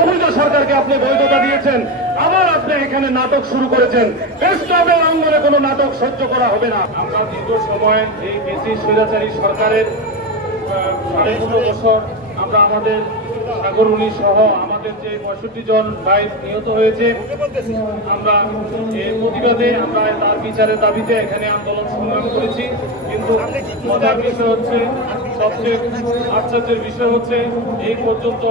অবৈধ সরকারকে আপনি বৈধতা দিয়েছেন, আবার আপনি এখানে নাটক শুরু করেছেন। প্রেস ক্লাবের অঙ্গনে কোনো নাটক সহ্য করা হবে না। আমরা দীর্ঘ সময় এই বেশি স্বৈরাচারী সরকারের 15.5 বছর আমরা আমাদের সাগরুনি সহ আমাদের যে 65 জন ভাই নিহত হয়েছে, আমরা এর প্রতিবাদে আমরা তার বিচারের দাবিতে এখানে আন্দোলন সংগ্রাম করেছি। কিন্তু মজার বিষয় হচ্ছে, সবচেয়ে আশ্চর্যের বিষয় হচ্ছে, এই পর্যন্ত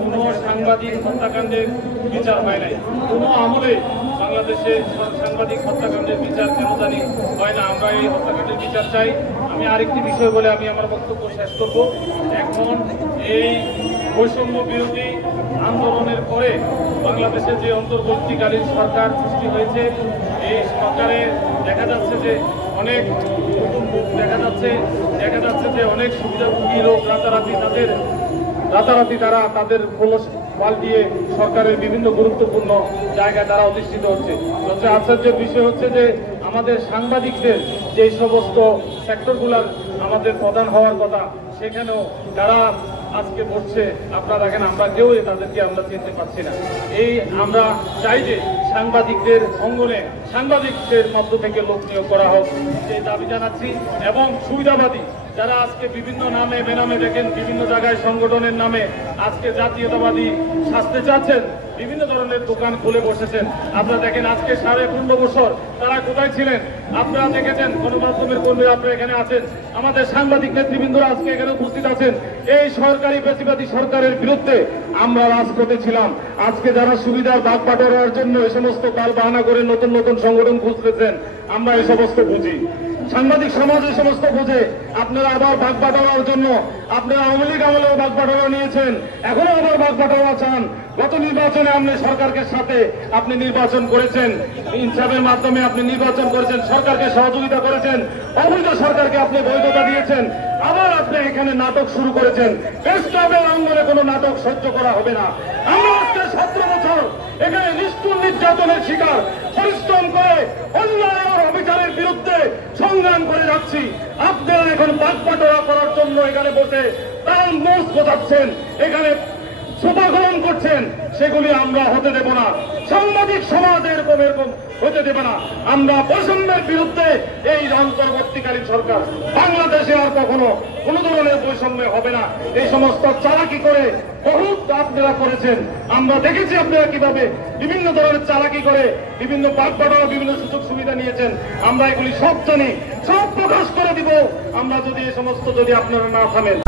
কোনো সাংবাদিক হত্যাকাণ্ডের বিচার হয় নাই। কোনো আমলে বাংলাদেশে সাংবাদিক হত্যাকাণ্ডের বিচার কেন জানি হয় না। আমরা এই হত্যাকাণ্ডের বিচার চাই। আমি আরেকটি বিষয় বলে আমি আমার বক্তব্য শেষ করব। এখন এই বৈষম্য বিরোধী আন্দোলনের পরে বাংলাদেশে যে অন্তর্বর্তীকালীন সরকার সৃষ্টি হয়েছে, এই সরকারে দেখা যাচ্ছে যে অনেক নতুন মুখ দেখা যাচ্ছে যে অনেক সুবিধাভোগী লোক রাতারাতি তারা তাদের খোলস পাল্টিয়ে সরকারের বিভিন্ন গুরুত্বপূর্ণ জায়গায় তারা অধিষ্ঠিত হচ্ছে। সবচেয়ে আশ্চর্যের বিষয় হচ্ছে যে আমাদের সাংবাদিকদের যে সমস্ত সেক্টরগুলোর আমাদের প্রধান হওয়ার কথা, সেখানেও তারা আজকে বসছে। আপনারা দেখেন, আমরা কেউ তাদেরকে আমরা চিনতে পারছি না। এই আমরা চাই যে সাংবাদিকদের অঙ্গনে সাংবাদিকদের মধ্য থেকে লোক নিয়োগ করা হোক, সেই দাবি জানাচ্ছি। এবং সুবিধাবাদী যারা আজকে বিভিন্ন নামে বেনামে দেখেন, বিভিন্ন জায়গায় সংগঠনের নামে আজকে জাতীয়তাবাদী সাজতে চাচ্ছেন, বিভিন্ন ধরনের দোকান খুলে বসেছেন। আপনারা দেখেন, আজকে 15.5 বছর তারা কোথায় ছিলেন? আপনারা দেখেছেন, গণমাধ্যমের কর্মীরা আপনারা এখানে আছেন, আমাদের সাংবাদিক নেতৃবৃন্দরা আজকে এখানে উপস্থিত আছেন। এই সরকারি বেশিবাদী সরকারের বিরুদ্ধে আমরা রাজপথে ছিলাম। আজকে যারা সুবিধার ভাগ বাটোয়ারার জন্য এই সমস্ত কাল বাহানা করে নতুন নতুন সংগঠন খুঁজতেছেন, আমরা এই সমস্ত বুঝি। সাংবাদিক সমাজ এই সমস্ত বুঝে। আপনারা আবার ভাগ বাটোয়ারার জন্য আপনারা আওয়ামী লীগ আমলেও ভাগ বাটোয়ারা নিয়েছেন, এখনো আবার ভাগ বাটোয়ারা চান। গত নির্বাচনে আপনি সরকারকে সাথে আপনি নির্বাচন করেছেন, ইনসাফের মাধ্যমে আপনি নির্বাচন করেছেন, সরকারকে সহযোগিতা করেছেন, অবৈধ সরকারকে আপনি বৈধতা দিয়েছেন, আবার আপনি এখানে নাটক শুরু করেছেন। প্রেস ক্লাবের অঙ্গনে কোনো নাটক সহ্য করা হবে না। আমরা আজকে 17 বছর এখানে নিষ্ঠুর নির্যাতনের শিকার, পরিশ্রম করে অন্যায় আর অবিচারের বিরুদ্ধে সংগ্রাম করে যাচ্ছি। আপনারা এখন বাগবাটোয়ারা করার জন্য এখানে বসে তাল মোজ গোছাচ্ছেন, এখানে সোপা গ্রহণ করছেন, সেগুলি আমরা হতে দেব না। সাংবাদিক সমাজ এরকম হতে দেব না। আমরা বৈষম্যের বিরুদ্ধে এই অন্তর্বর্তীকালীন সরকার, বাংলাদেশে আর কখনো কোনো ধরনের বৈষম্য হবে না। এই সমস্ত চালাকি করে বহুত আপনারা করেছেন, আমরা দেখেছি আপনারা কিভাবে বিভিন্ন ধরনের চালাকি করে বিভিন্ন বাগবাটোয়ারা বিভিন্ন সুযোগ সুবিধা নিয়েছেন। আমরা এগুলি সব জানি, সব প্রকাশ করে দিব আমরা যদি এই সমস্ত আপনারা না থামেন।